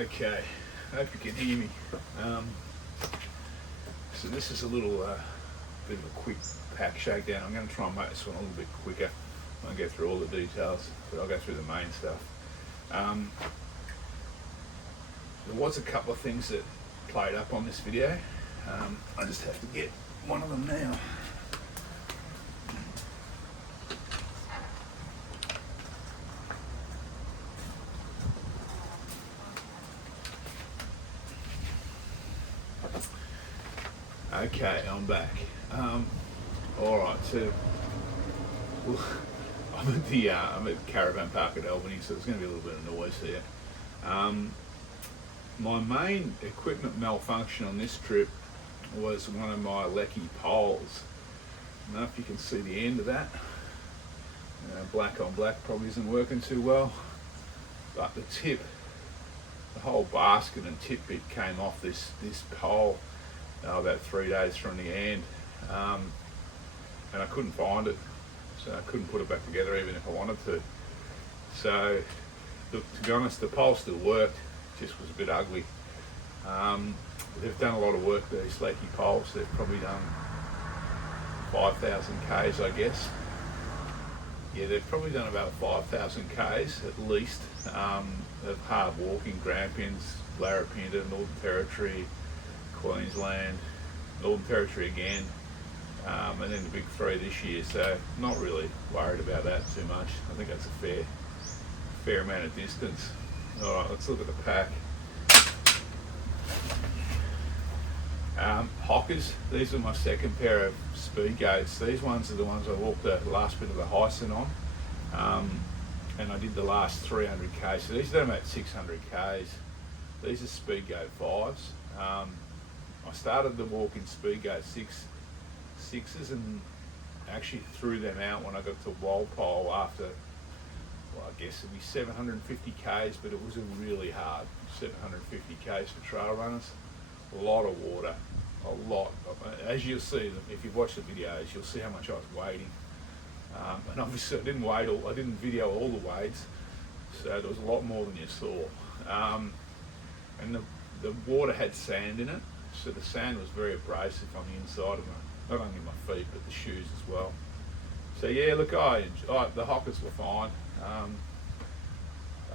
Okay, hope you can hear me. So this is a little bit of a quick pack shakedown. I'm going to try and make this one a little bit quicker. I won't go through all the details, but I'll go through the main stuff. There was a couple of things that played up on this video. I just have to get one of them now. Okay, I'm back. Alright, so I'm at Caravan Park at Albany, so there's going to be a little bit of noise here. My main equipment malfunction on this trip was one of my Lecky poles. I don't know if you can see the end of that. Black on black probably isn't working too well, but the tip, the whole basket and tip bit came off this pole about 3 days from the end, and I couldn't find it, so I couldn't put it back together even if I wanted to. So look, to be honest, the pole still worked, just was a bit ugly. They've done a lot of work, these Lecky poles. They've probably done 5,000 Ks, I guess. Yeah, they've probably done about 5,000 Ks at least, of hard walking, Grampians, Larapinta, Northern Territory, Queensland, Northern Territory again, and then the big three this year, so not really worried about that too much. I think that's a fair amount of distance. Alright, let's look at the pack. Hockers, these are my second pair of speed gates. These ones are the ones I walked the last bit of the Hyson on, and I did the last 300 Ks, so these are about 600 Ks. These are Speedgate 5s. I started the walk in Speedgate 6s and actually threw them out when I got to Walpole after, well, I guess it'd be 750 Ks, but it was a really hard 750 Ks for trail runners. A lot of water, a lot. As you'll see, if you've watched the videos, you'll see how much I was wading. And obviously I didn't video all the wades, so there was a lot more than you saw. And the water had sand in it, so the sand was very abrasive on the inside of not only my feet but the shoes as well. So yeah, look, the Hockers were fine.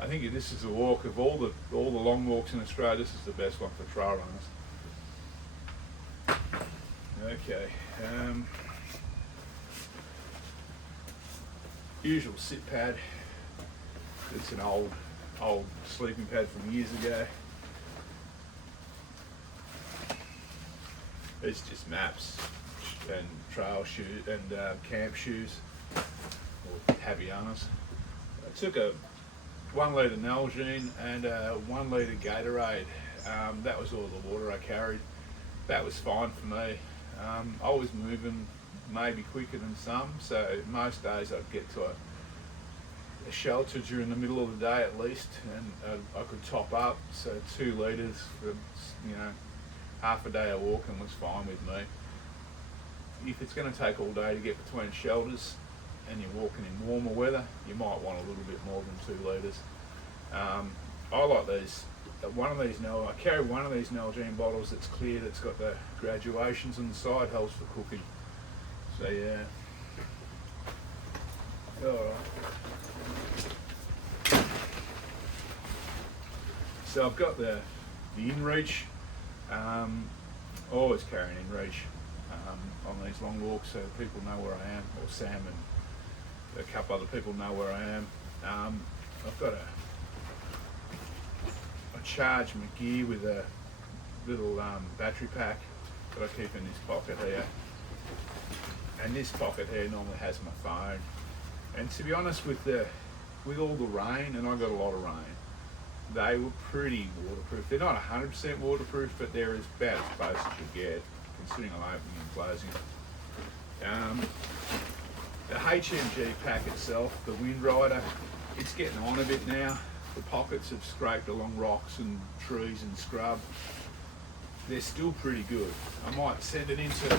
I think this is a walk of all the long walks in Australia. This is the best one for trail runners. Okay. Usual sit pad. It's an old sleeping pad from years ago. It's just maps and trail shoes and camp shoes or Havianas. I took a 1 litre Nalgene and a 1 litre Gatorade. That was all the water I carried. That was fine for me. I was moving maybe quicker than some, so most days I'd get to a shelter during the middle of the day at least, and I could top up, so 2 litres for, half a day of walking was fine with me. If it's going to take all day to get between shelters and you're walking in warmer weather, you might want a little bit more than 2 litres. I like these. I carry one of these Nalgene bottles that's clear, that's got the graduations on the side, helps for cooking. So yeah. Alright. So I've got the InReach. Always carrying InReach on these long walks, so people know where I am, or Sam and a couple other people know where I am. I've got I charge my gear with a little battery pack that I keep in this pocket here, and this pocket here normally has my phone. And to be honest, with all the rain, and I got a lot of rain, they were pretty waterproof. They're not 100% waterproof, but they're about as close as you get, considering I'm opening and closing. The HMG pack itself, the Wind Rider, it's getting on a bit now. The pockets have scraped along rocks and trees and scrub. They're still pretty good. I might send it into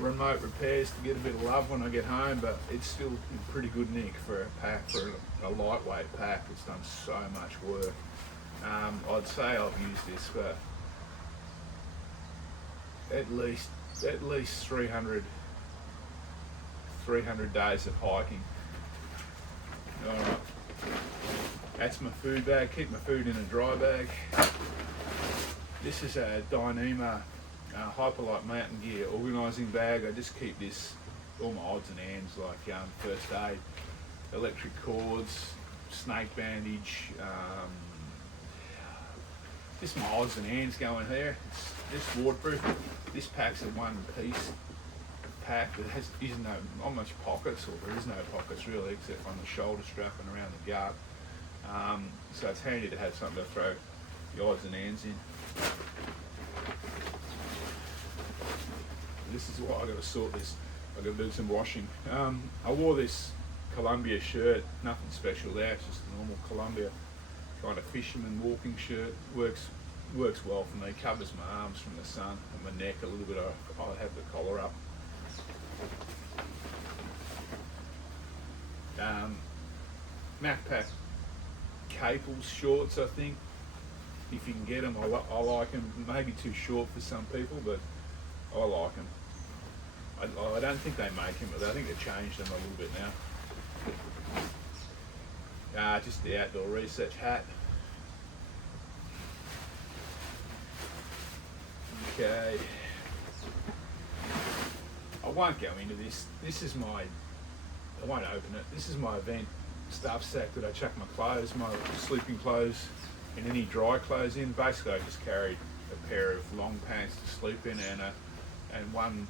remote repairs to get a bit of love when I get home, but it's still in pretty good nick for a pack, for a lightweight pack. It's done so much work. I'd say I've used this for at least 300 days of hiking. Alright, that's my food bag. Keep my food in a dry bag. This is a Dyneema Hyperlight mountain gear organising bag. I just keep this, all my odds and ends, like first aid, electric cords, snake bandage, just my odds and ends going here. It's just waterproof. This pack's a one piece pack that isn't not much pockets, or there is no pockets really, except on the shoulder strap and around the gut. So it's handy to have something to throw the odds and ends in. This is why I got to sort this. I got to do some washing. I wore this Columbia shirt, nothing special there. It's just a normal Columbia kind of fisherman walking shirt. Works well for me. Covers my arms from the sun and my neck a little bit. I have the collar up. Macpac Caples shorts, I think, if you can get them. I like them. Maybe too short for some people, but I like them. I don't think they make them, but I think they've changed them a little bit now. Just the outdoor research hat. Okay. I won't go into this. I won't open it. This is my event stuff sack that I chuck my clothes, my sleeping clothes, and any dry clothes in. Basically, I just carried a pair of long pants to sleep in and one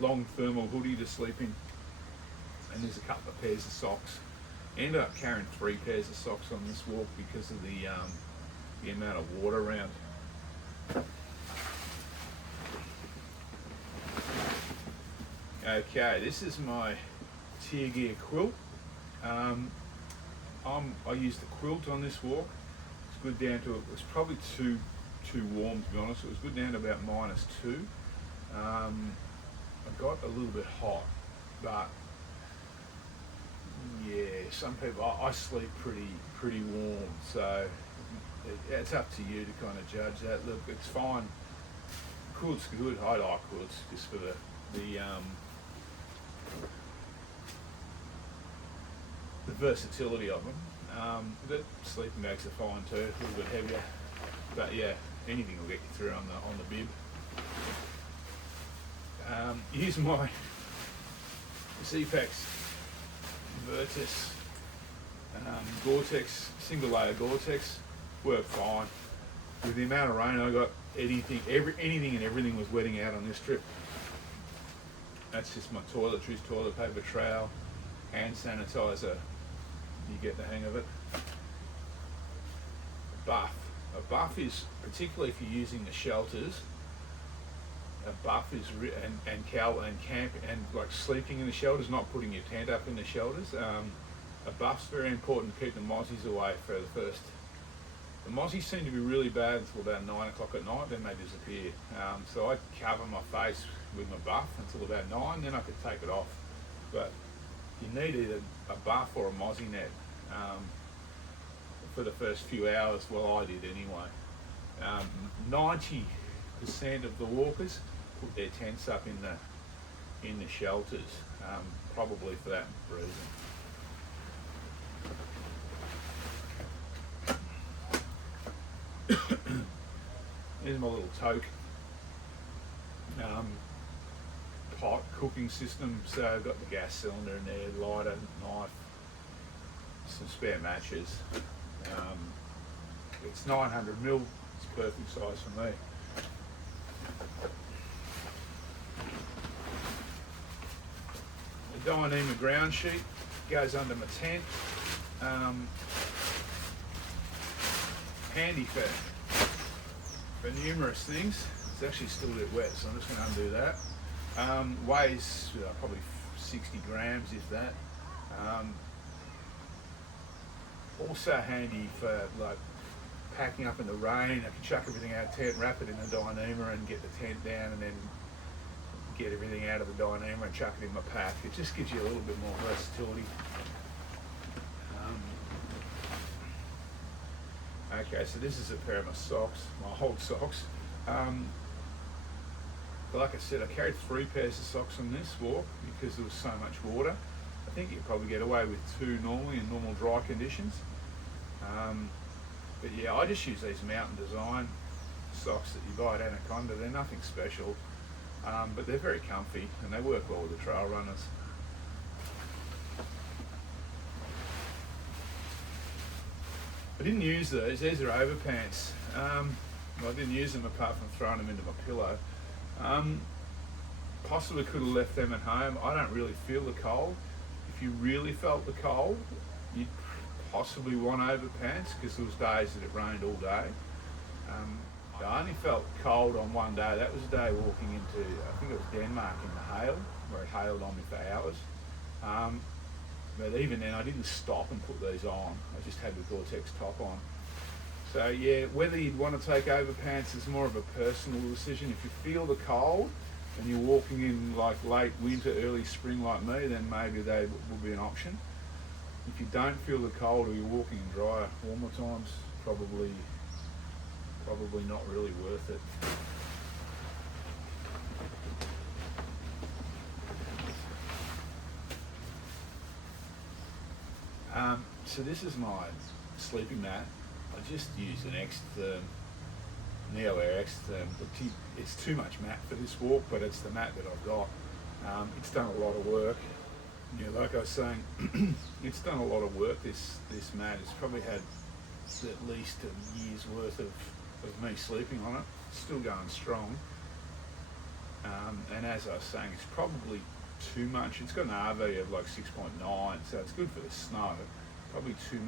long thermal hoodie to sleep in. And there's a couple of pairs of socks. I ended up carrying 3 pairs of socks on this walk because of the amount of water around. Okay, this is my Tier Gear quilt. I used the quilt on this walk. It's good down to, it was probably too warm to be honest. It was good down to about -2. I got a little bit hot, but yeah, some people, I sleep pretty warm, so it's up to you to kind of judge that. Look, it's fine. Quilt's good. I like quilts just for the versatility of them. The sleeping bags are fine too, a little bit heavier, but yeah, anything will get you through on the bib. Here's my Z-Packs Virtus Gore-Tex, single layer Gore-Tex, worked fine. With the amount of rain I got, anything and everything was wetting out on this trip. That's just my toiletries, toilet paper, trowel, hand sanitizer. You get the hang of it. A buff is, particularly if you're using the shelters, a buff is and camp and like sleeping in the shelters, not putting your tent up in the shelters. A buff's very important to keep the mozzies away for the first. The mozzies seem to be really bad until about 9 o'clock at night, then they disappear. So I cover my face with my buff until about 9, then I could take it off. But you need either a buff or a mozzie net for the first few hours. Well, I did anyway. 90% of the walkers put their tents up in the shelters, probably for that reason. Here's my little toque pot cooking system. So I've got the gas cylinder in there, lighter, knife, some spare matches. It's 900ml, it's perfect size for me. The Dyneema ground sheet goes under my tent. Handy for numerous things. It's actually still a bit wet, so I'm just going to undo that. Weighs probably 60 grams, if that. Also handy for like packing up in the rain. I can chuck everything out of the tent, wrap it in the Dyneema and get the tent down, and then get everything out of the Dyneema and chuck it in my pack. It just gives you a little bit more versatility. Okay, so this is a pair of my socks, my old socks. Like I said, I carried 3 pairs of socks on this walk because there was so much water. I think you could probably get away with 2 normally in normal dry conditions. But yeah, I just use these Mountain Design socks that you buy at Anaconda. They're nothing special, but they're very comfy and they work well with the trail runners. I didn't use these. These are overpants. I didn't use them apart from throwing them into my pillow. Possibly could have left them at home. I don't really feel the cold. If you really felt the cold, you'd possibly want overpants because there was days that it rained all day. I only felt cold on one day. That was a day walking into, I think it was Denmark in the hail, where it hailed on me for hours. But even then I didn't stop and put these on. I just had the Gore-Tex top on. So yeah, whether you'd want to take overpants is more of a personal decision. If you feel the cold and you're walking in like late winter, early spring like me, then maybe they will be an option. If you don't feel the cold or you're walking in drier, warmer times, probably not really worth it. So this is my sleeping mat. I just use an Extherm, Neo Air Extherm. It's too much mat for this walk, but it's the mat that I've got. It's done a lot of work. Yeah, like I was saying, it's done a lot of work. This mat has probably had at least a year's worth of me sleeping on it. It's still going strong. And as I was saying, it's probably too much. It's got an RV of like 6.9, so it's good for the snow. Probably too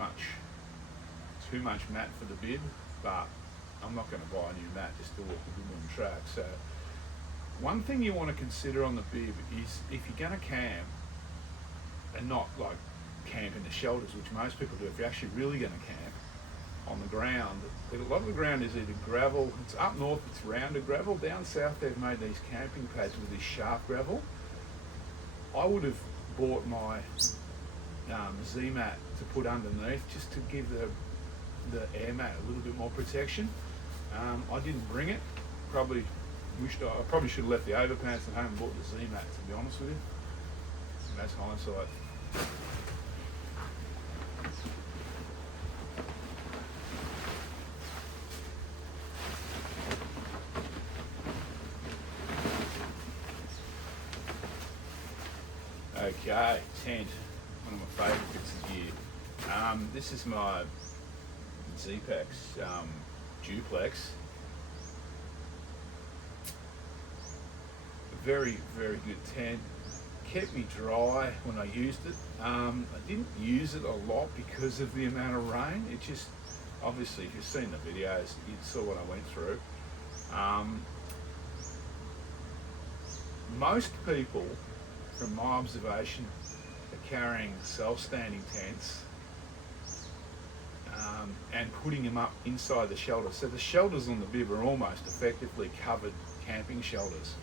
much mat for the bib, but I'm not going to buy a new mat just to walk the Bibbulmun Track. So one thing you want to consider on the bib is if you're going to camp, and not like camp in the shelters, which most people do, if you're actually really going to camp on the ground, a lot of the ground is either gravel. It's up north, it's rounded gravel. Down south they've made these camping pads with this sharp gravel. I would have bought my Z-mat to put underneath just to give the air mat a little bit more protection. I didn't bring it. I probably should have left the overpants at home and bought the Z-mat, to be honest with you. And that's hindsight. Okay, tent. One of my favourite bits of gear. This is my Z-Packs duplex. Very, very good tent. Kept me dry when I used it. I didn't use it a lot because of the amount of rain. It just, obviously, if you've seen the videos, you saw what I went through. Most people, from my observation, are carrying self-standing tents and putting them up inside the shelter. So the shelters on the bib are almost effectively covered camping shelters.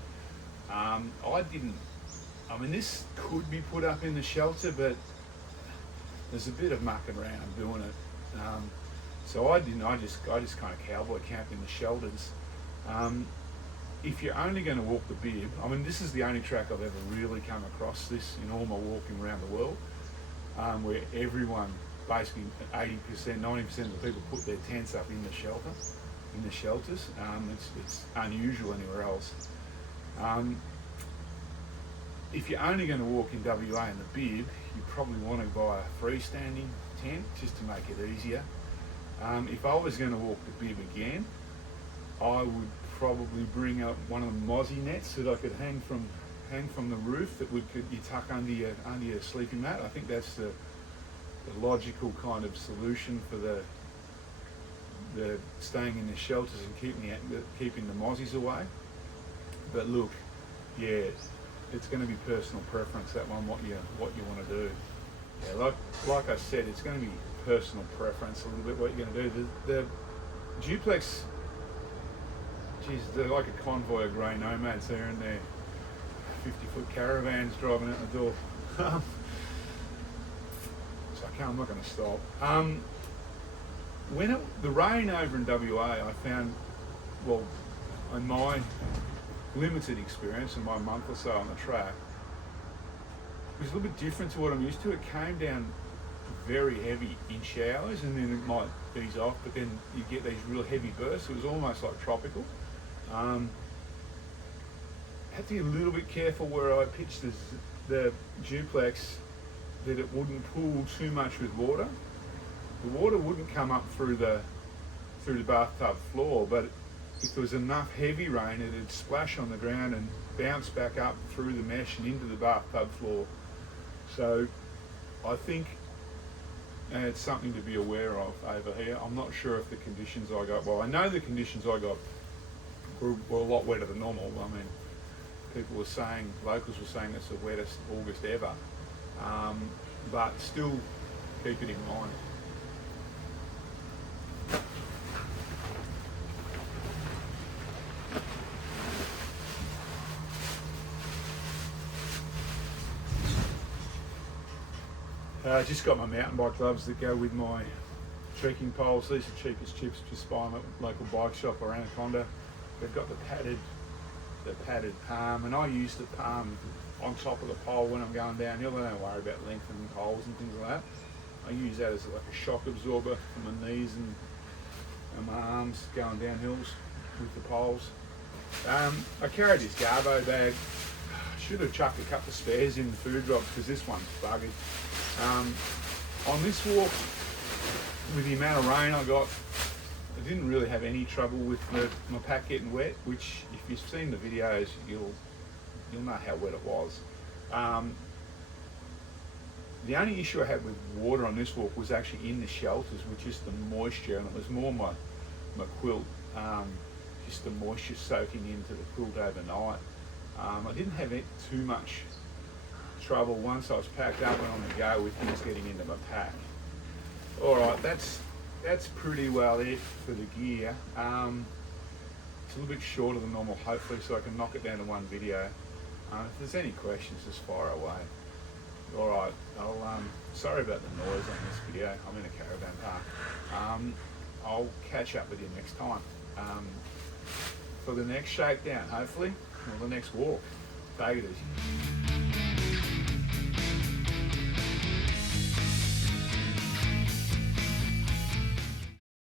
This could be put up in the shelter, but there's a bit of mucking around doing it. So I didn't. I just kind of cowboy camped in the shelters. If you're only going to walk the bib, this is the only track I've ever really come across this in all my walking around the world, where everyone, basically 80%, 90% of the people put their tents up in the shelters. It's unusual anywhere else. If you're only going to walk in WA in the bib, you probably want to buy a freestanding tent just to make it easier. If I was going to walk the bib again, I would probably bring up one of the mozzie nets that I could hang from the roof that you tuck under your sleeping mat. I think that's the logical kind of solution for the staying in the shelters and keeping the mozzies away. But look, yeah, it's going to be personal preference, that one, what you want to do. Yeah, like I said, it's going to be personal preference a little bit what you're going to do. The duplex, geez, they're like a convoy of grey nomads there in their 50-foot caravans driving out the door. I'm not going to stop. the rain over in WA, I found, well, in my limited experience in my month or so on the track, it was a little bit different to what I'm used to. It came down very heavy in showers, and then it might ease off, but then you get these real heavy bursts. It was almost like tropical. Had to be a little bit careful where I pitched the duplex, that it wouldn't pool too much with water. The water wouldn't come up through the bathtub floor, but if there was enough heavy rain, it'd splash on the ground and bounce back up through the mesh and into the bathtub floor. So I think it's something to be aware of over here. I'm not sure if the conditions I got, well, I know the conditions I got were a lot wetter than normal. I mean, locals were saying it's the wettest August ever, but still keep it in mind. I just got my mountain bike gloves that go with my trekking poles. These are cheapest chips, just buy them at a local bike shop or Anaconda. They've got the padded palm, and I use the palm on top of the pole when I'm going downhill. I don't worry about lengthening poles and things like that. I use that as like a shock absorber for my knees and my arms going down hills with the poles. I carried this Garbo bag. Should have chucked a couple of spares in the food drops because this one's buggered. On this walk, with the amount of rain I got, I didn't really have any trouble with my pack getting wet, which if you've seen the videos, you'll know how wet it was. The only issue I had with water on this walk was actually in the shelters, which is the moisture, and it was more my quilt, just the moisture soaking into the quilt overnight. I didn't have too much trouble once I was packed up and on the go with things getting into my pack. All right, that's pretty well it for the gear. It's a little bit shorter than normal, hopefully, so I can knock it down to one video. If there's any questions, just fire away. All right, sorry about the noise on this video. I'm in a caravan park. I'll catch up with you next time for the next shakedown, hopefully, or the next walk. Take it easy.